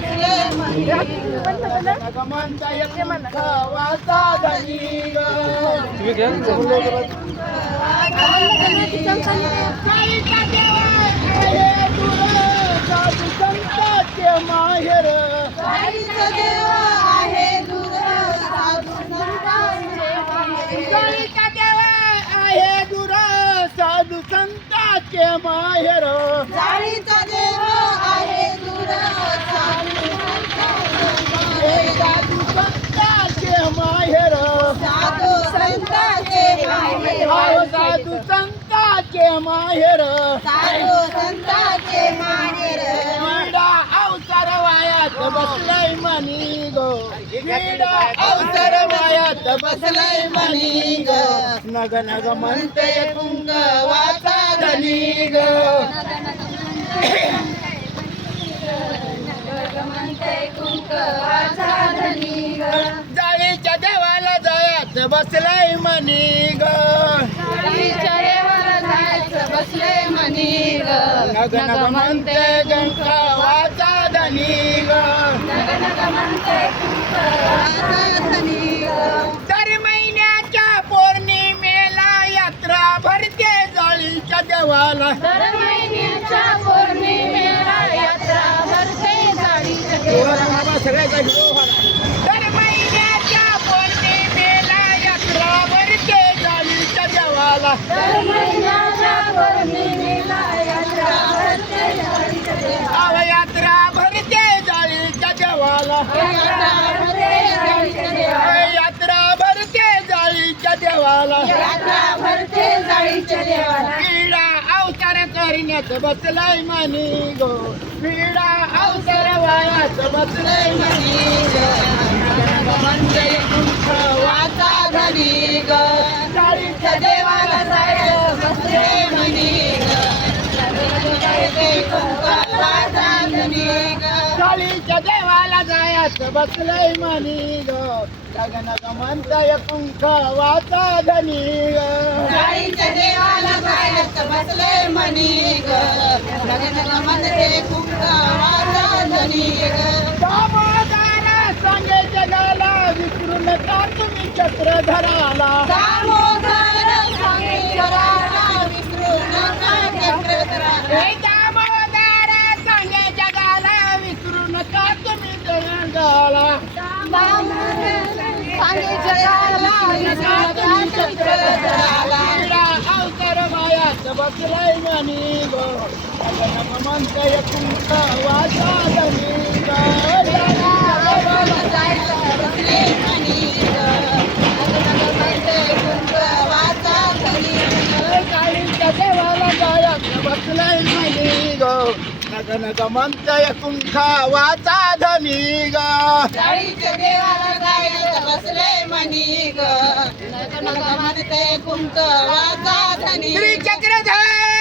बसले म्हणी नगमंत वाचा धनी ग काळीचा देवा आहे दूर साधू संतांचे माहेर काळीचा देवा आहे दूर साधू संतांचे माहेर काळीचा देवा आहे दूर साधू संतांचे माहेर काळीचा देवा आहे दूर साधू संतांचे माहेर साधू संतांचे माहेर साधू संतांचे माहेर साधू संतांचे माहेर क्रीडा अवसर वायात बसलय मनी गो क्रीडा अवसर वायात बसलय मनी ग नग नग म्हणते तुंग वाचा धनी ग जाळीच्या देवाला जायत बसलय मनी ग बसले म्हणी नग नग म्हणते गंग वाचा धनी ग दर महिन्याच्या पौर्णिमेला यात्रा भरते जाळीच्या देवाला दर महिन्याच्या पौर्णिमेला यात्रा भरते जाळीच्या देवाला सगळ्याचा हिरो दर महिन्याच्या पौर्णिमेला यात्रा भरते जाळीच्या देवाला दर महिन्याच्या पौर्णिमेला यात्रा भरते जाळीच्या देवाला अव यात्रा भरते जाळीच्या देवाला यात्रा भरते जाळीच्या देवाला यात्रा भरते जाळीच्या देवाला यात्रा भरते जाळीच्या देवाला क्रीडा अवसर करण्यात बसलाय मनी गो क्रीडा अवसर वायात बसलाय मनी ग म्हणजे वाचा धनी ग जाळीच्या देवाला जायचं बसले मनी ग जाळीच्या देवाला जायचं बसलंय मनी ग गगन म्हणताय कुंख वाचा धनी ग जाळीच्या देवाला जायचं बसले म्हणी ग लग्न म्हणते कुंकवाचा धनी ग दामोदर सांगे जगाला विसरू नका तुम्ही चक्रधराला दामोदर सांगे जगाला विसरू नका चक्रधराला हे दामोदर सांगे जगाला विसरू नका तुम्ही जगाला दामोदर सांगे जगाला विसरू नका चक्रधराला अवसर मायात बसलाय मनी गो गगन म्हणताय कुंख वाचा धनी ग जायचं बसले म्हणी ग लग्न म्हणते कुंकवाचा धनी ग काळीच्या देवाला जायत बसलाय मनी ग नग नग म्हणताय कुंख वाचा धनी ग जाळीच्या देवाला जायचं बसले म्हणी ग नग नग म्हणते कुंकवाचा धनी श्री चक्रधर